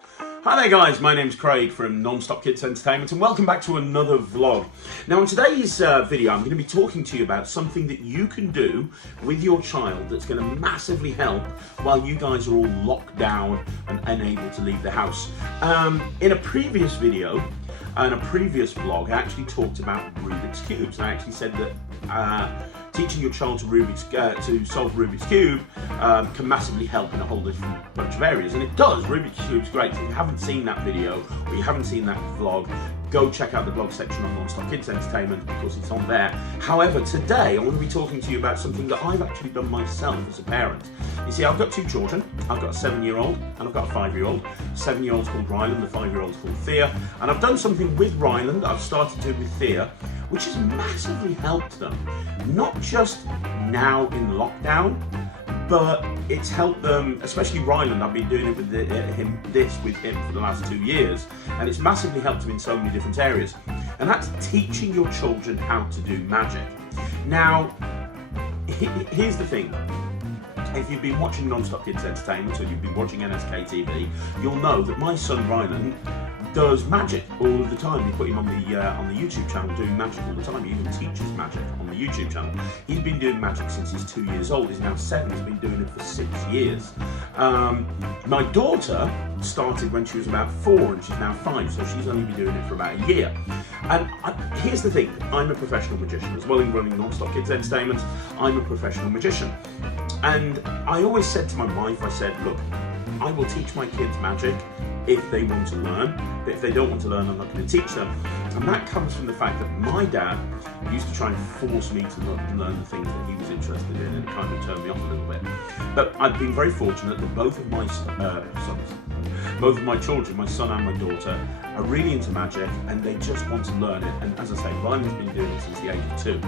Hi there guys, my name's Craig from Non-Stop Kids Entertainment and welcome back to another vlog. Now in today's video I'm going to be talking to you about something that you can do with your child that's going to massively help while you guys are all locked down and unable to leave the house. In a previous video and a previous vlog I actually talked about Rubik's Cubes. I actually said that teaching your child to solve Rubik's Cube can massively help in a whole different bunch of areas, and it does. Rubik's Cube's great. If you haven't seen that video or you haven't seen that vlog, go check out the blog section on Non-Stop Kids Entertainment because it's on there. However, today I want to be talking to you about something that I've actually done myself as a parent. You see, I've got two children. I've got a 7-year-old and I've got a 5-year-old. 7-year-old's called Ryland, the 5-year-old's called Thea. And I've done something with Ryland that I've started to do with Thea, which has massively helped them. Not just now in lockdown, but it's helped them, especially Ryland. I've been doing it with him for the last 2 years, and it's massively helped him in so many different areas. And that's teaching your children how to do magic. Now, here's the thing. If you've been watching Non-Stop Kids Entertainment or you've been watching NSK TV, you'll know that my son Ryland does magic all of the time. We put him on the YouTube channel doing magic all the time. He even teaches magic on the YouTube channel. He's been doing magic since he's 2 years old. He's now 7. He's been doing it for 6 years. My daughter started when she was about 4 and she's now 5, so she's only been doing it for about a year. And here's the thing, I'm a professional magician as well. In running Non-Stop Kids Entertainment, I'm a professional magician. And I always said to my wife, I said, look, I will teach my kids magic if they want to learn, but if they don't want to learn, I'm not going to teach them. And that comes from the fact that my dad used to try and force me to learn the things that he was interested in, and it kind of turned me off a little bit. But I've been very fortunate that both of my children, my son and my daughter, are really into magic and they just want to learn it. And as I say, Ryan's been doing it since the age of 2.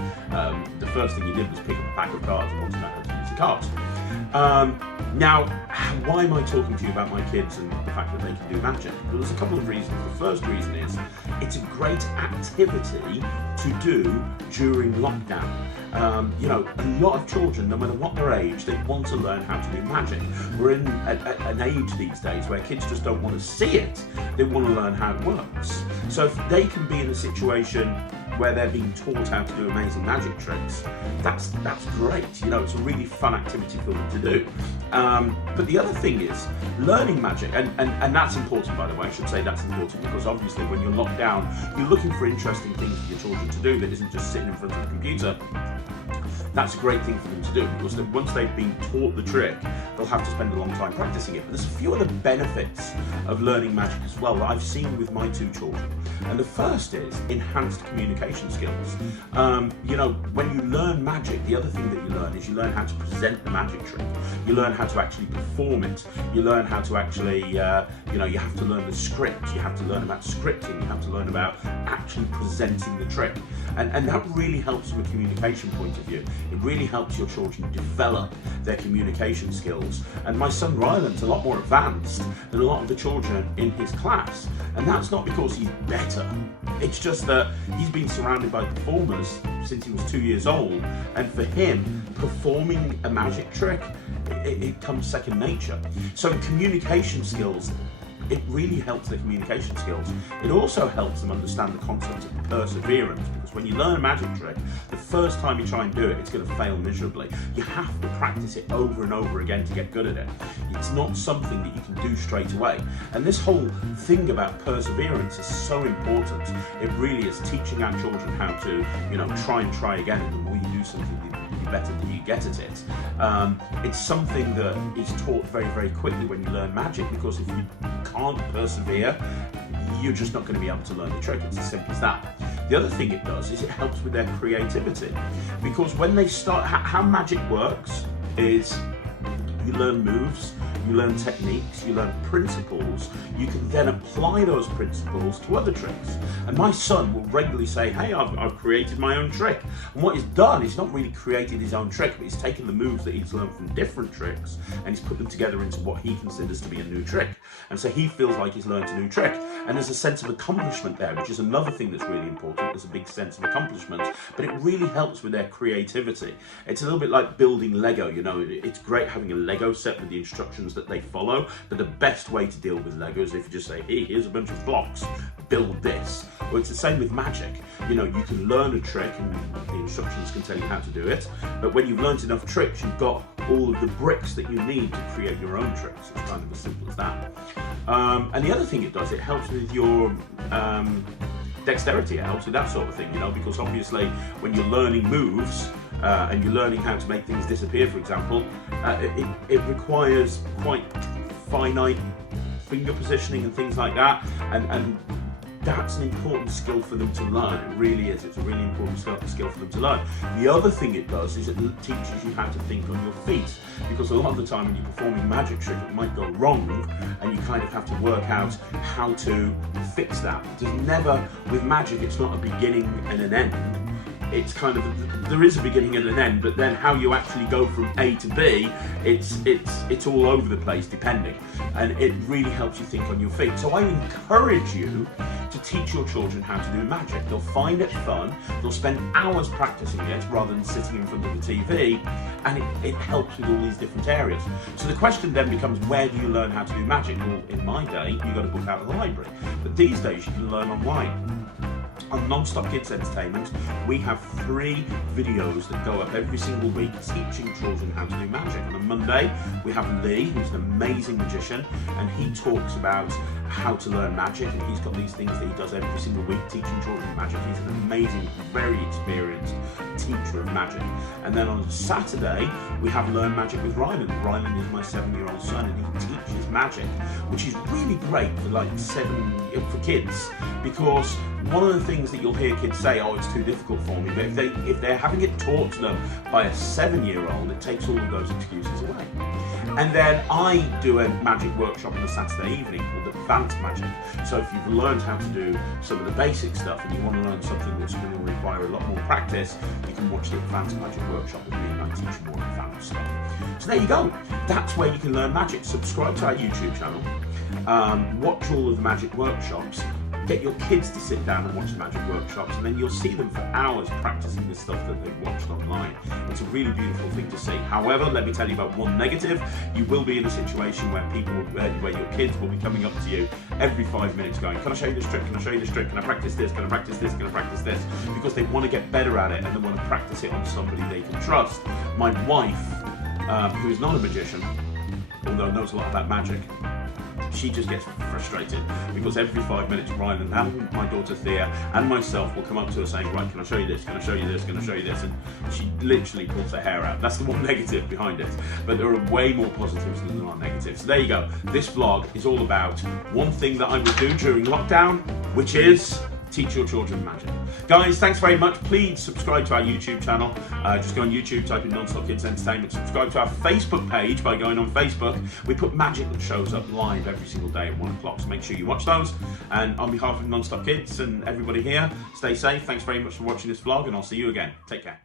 The first thing he did was pick up a pack of cards and want to know how to use the cards. Now, why am I talking to you about my kids and the fact that they can do magic? Well, there's a couple of reasons. The first reason is it's a great activity to do during lockdown. You know, a lot of children, no matter what their age, they want to learn how to do magic. We're in an age these days where kids just don't want to see it. They want to learn how it works. So if they can be in a situation where they're being taught how to do amazing magic tricks, that's great. You know, it's a really fun activity for them to do. But the other thing is learning magic, and that's important, by the way. I should say that's important because obviously when you're locked down, you're looking for interesting things for your children to do that isn't just sitting in front of a computer. That's a great thing for them to do because once they've been taught the trick, they'll have to spend a long time practicing it. But there's a few other benefits of learning magic as well that I've seen with my 2 children. And the first is enhanced communication skills. You know, when you learn magic, the other thing that you learn is you learn how to present the magic trick. You learn how to actually perform it. You learn how to actually, you know, you have to learn the script. You have to learn about scripting. You have to learn about actually presenting the trick. And that really helps from a communication point of view. It really helps your children develop their communication skills. And my son Ryland's a lot more advanced than a lot of the children in his class. And that's not because he's better. It's just that he's been surrounded by performers since he was 2 years old. And for him, performing a magic trick, it comes second nature. So communication skills, it really helps their communication skills. It also helps them understand the concept of perseverance, because when you learn a magic trick, the first time you try and do it, it's going to fail miserably. You have to practice it over and over again to get good at it. It's not something that you can do straight away. And this whole thing about perseverance is so important. It really is teaching our children how to, you know, try again. And the more you do something, the better that you get at it. It's something that is taught very, very quickly when you learn magic, because if you can't persevere, you're just not going to be able to learn the trick. It's as simple as that. The other thing it does is it helps with their creativity, because when they start, how magic works is you learn moves, you learn techniques, you learn principles. You can then apply those principles to other tricks. And my son will regularly say, hey, I've created my own trick. And what he's done is not really created his own trick, but he's taken the moves that he's learned from different tricks and he's put them together into what he considers to be a new trick. And so he feels like he's learned a new trick. And there's a sense of accomplishment there, which is another thing that's really important. There's a big sense of accomplishment, but it really helps with their creativity. It's a little bit like building Lego, you know. It's great having a Lego set with the instructions instructions that they follow, but the best way to deal with Lego is if you just say, hey, here's a bunch of blocks, build this. Well, it's the same with magic. You know, you can learn a trick and the instructions can tell you how to do it, but when you've learned enough tricks, you've got all of the bricks that you need to create your own tricks. It's kind of as simple as that. And the other thing it does, it helps with your dexterity. It helps with that sort of thing, you know, because obviously when you're learning moves and you're learning how to make things disappear, for example, it requires quite finite finger positioning and things like that, and that's an important skill for them to learn. It really is. It's a really important skill for them to learn. The other thing it does is it teaches you how to think on your feet, because a lot of the time when you're performing a magic trick, it might go wrong, and you kind of have to work out how to fix that. There's never, with magic, it's not a beginning and an end. It's kind of, there is a beginning and an end, but then how you actually go from A to B, it's all over the place depending, and it really helps you think on your feet. So I encourage you to teach your children how to do magic. They'll find it fun, they'll spend hours practicing it rather than sitting in front of the TV, and it helps with all these different areas. So the question then becomes, where do you learn how to do magic? Well, in my day, you got a book out of the library, but these days you can learn online. On Non-Stop Kids Entertainment, we have 3 videos that go up every single week teaching children how to do magic. On a Monday, we have Lee, who's an amazing magician, and he talks about how to learn magic, and he's got these things that he does every single week teaching children magic. He's an amazing, very experienced teacher of magic. And then on Saturday, we have Learn Magic with Ryland. Ryland is my 7-year-old son, and he teaches magic, which is really great for kids, because one of the things that you'll hear kids say, oh, it's too difficult for me, but if they're having it taught to them by a 7-year-old, it takes all of those excuses away. And then I do a magic workshop on a Saturday evening called Advanced Magic. So if you've learned how to do some of the basic stuff and you want to learn something that's going to require a lot more practice, you can watch the Advanced Magic workshop with me, and I teach you more advanced stuff. So there you go. That's where you can learn magic. Subscribe to our YouTube channel. Watch all of the magic workshops. Get your kids to sit down and watch the magic workshops, and then you'll see them for hours practicing the stuff that they've watched online. It's a really beautiful thing to see. However, let me tell you about one negative. You will be in a situation where where your kids will be coming up to you every 5 minutes going, can I show you this trick? Can I show you this trick? Can I practice this? Can I practice this? Can I practice this? Because they want to get better at it and they want to practice it on somebody they can trust. My wife, who is not a magician, although knows a lot about magic, she just gets frustrated because every 5 minutes Ryland and my daughter Thea and myself will come up to her saying, right, can I show you this, can I show you this, can I show you this, and she literally pulls her hair out. That's the one negative behind it, but there are way more positives than there are negatives. So there you go. This vlog is all about one thing that I would do during lockdown, which is teach your children magic. Guys, thanks very much. Please subscribe to our YouTube channel. Just go on YouTube, type in Non-Stop Kids Entertainment. Subscribe to our Facebook page by going on Facebook. We put magic that shows up live every single day at 1 o'clock, so make sure you watch those. And on behalf of Non-Stop Kids and everybody here, stay safe. Thanks very much for watching this vlog, and I'll see you again. Take care.